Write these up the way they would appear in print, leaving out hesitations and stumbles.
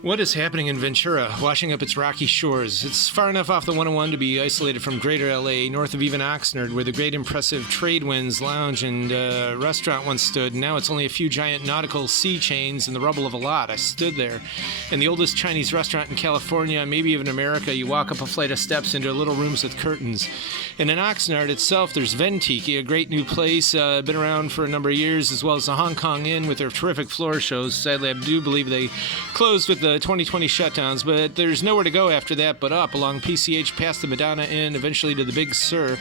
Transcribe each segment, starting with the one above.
What is happening in Ventura, washing up its rocky shores? It's far enough off the 101 to be isolated from greater LA, north of even Oxnard, where the great impressive Tradewinds Lounge and restaurant once stood. Now it's only a few giant nautical sea chains in the rubble of a lot. I stood there. In the oldest Chinese restaurant in California, maybe even America, you walk up a flight of steps into little rooms with curtains. And in Oxnard itself, there's Ventiki, a great new place, been around for a number of years, as well as the Hong Kong Inn with their terrific floor shows. Sadly, I do believe they closed with the 2020 shutdowns, but there's nowhere to go after that but up along PCH past the Madonna Inn, eventually to the Big Sur.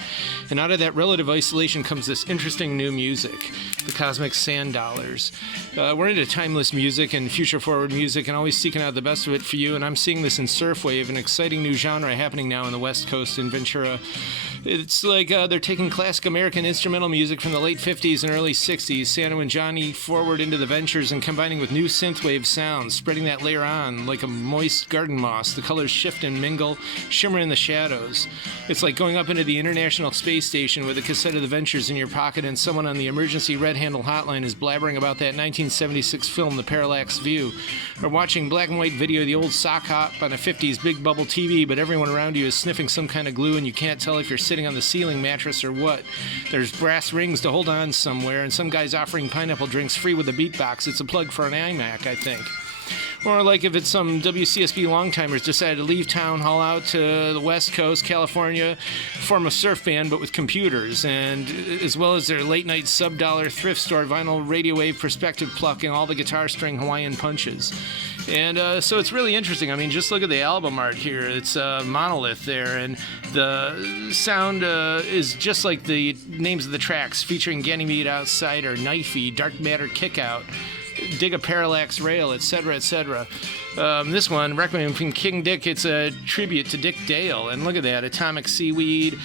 And out of that relative isolation comes this interesting new music, the Cosmic Sand Dollars. We're into timeless music and future-forward music and always seeking out the best of it for you, and I'm seeing this in Surfwave, an exciting new genre happening now on the West Coast in Ventura. It's like they're taking classic American instrumental music from the late 50s and early 60s, Santa and Johnny forward into the ventures and combining with new synthwave sounds, spreading that layer on like a moist garden moss. The colors shift and mingle, shimmer in the shadows. It's like going up into the International Space Station with a cassette of the Ventures in your pocket and someone on the emergency red handle hotline is blabbering about that 1976 film, The Parallax View, or watching black and white video of the old sock hop on a 50s big bubble TV, but everyone around you is sniffing some kind of glue and you can't tell if you're sitting on the ceiling mattress or what. There's brass rings to hold on somewhere, and some guy's offering pineapple drinks free with a beatbox. It's a plug for an iMac, I think. Or like if it's some WCSB longtimers decided to leave town, haul out to the West Coast, California, form a surf band but with computers, and as well as their late-night sub-dollar thrift store vinyl radio wave perspective plucking all the guitar string Hawaiian punches. And so it's really interesting. I mean, just look at the album art here. It's a monolith there, and the sound is just like the names of the tracks, featuring Ganymede Outsider, Knifey, Dark Matter Kickout, Dig a Parallax Rail, etc., etc. This one, Requiem from King Dick, it's a tribute to Dick Dale. And look at that, Atomic Seaweed,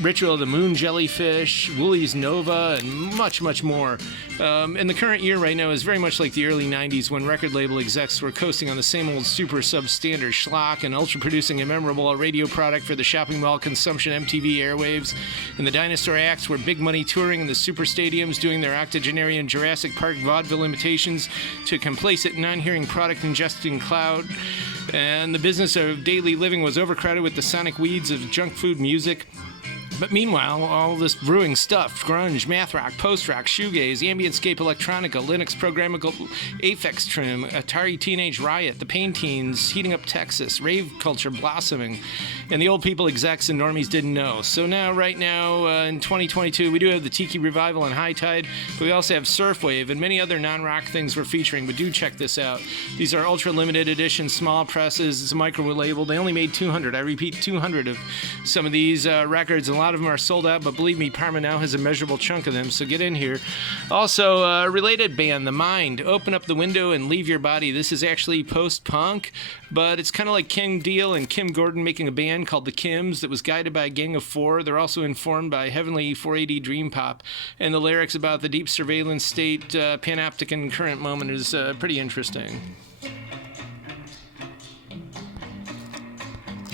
Ritual of the Moon Jellyfish, Wooley's Nova, and much, much more. And the current year right now is very much like the early 90s when record label execs were coasting on the same old super substandard schlock and ultra-producing a memorable radio product for the shopping mall consumption MTV airwaves. And the dinosaur acts were big money touring in the super stadiums doing their octogenarian Jurassic Park vaudeville imitations to complacent non-hearing product ingesting cloud. And the business of daily living was overcrowded with the sonic weeds of junk food music. But meanwhile, all this brewing stuff, grunge, math rock, post-rock, shoegaze, ambientscape electronica, Linux programmable Aphex trim, Atari Teenage Riot, the Pain Teens, heating up Texas, rave culture blossoming, and the old people execs and normies didn't know. So now, right now, in 2022, we do have the Tiki Revival and High Tide, but we also have Surfwave and many other non-rock things we're featuring, but do check this out. These are ultra-limited edition, small presses. It's a micro label. They only made 200. I repeat, 200 of some of these records, and a lot of them are sold out, but believe me, Parma now has a measurable chunk of them, so get in here. Also, a related band, The Mind, Open Up the Window and Leave Your Body. This is actually post-punk, but it's kind of like Kim Deal and Kim Gordon making a band called The Kims that was guided by a gang of four. They're also informed by heavenly 480 dream pop, and the lyrics about the deep surveillance state, panoptic and current moment is pretty interesting.